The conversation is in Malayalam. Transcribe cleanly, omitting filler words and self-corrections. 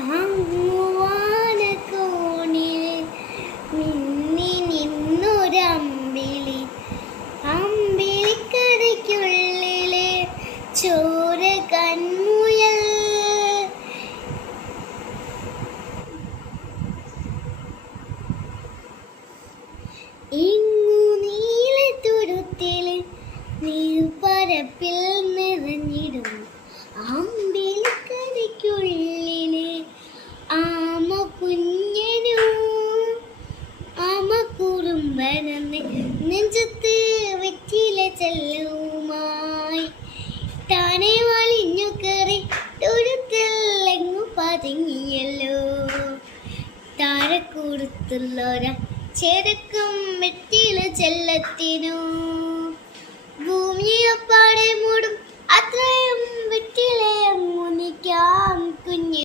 അങ്ങുവാനക്കോണില് മിന്നി നിന്നൊരമ്പിളി, അമ്പിളിക്കരയ്ക്കുള്ളില് ചോര കൺമുയൽ. ഇങ്ങു നീലത്തുരുത്തില് നീർപ്പരപ്പിൽ നിറഞ്ഞിടും അമ്പിളിക്കരയ്ക്കുള്ളില് ആമ കുഞ്ഞനും ആമ കുറുമ്പനെന്ന് നെഞ്ചത്ത് വെറ്റില ചെല്ലുമായി താനെ വലിഞ്ഞു കയറി തൊഴുത്തെങ്ങു പതുങ്ങിയല്ലോ. താരക്കൂടത്തുള്ളോര ചെറുക്കും വെറ്റില ചെല്ലത്തിനു ഭൂമിയപ്പാടെ മൂടും അത്രയും വെറ്റിലയങ്ങു നിൽക്കാം കുഞ്ഞ്.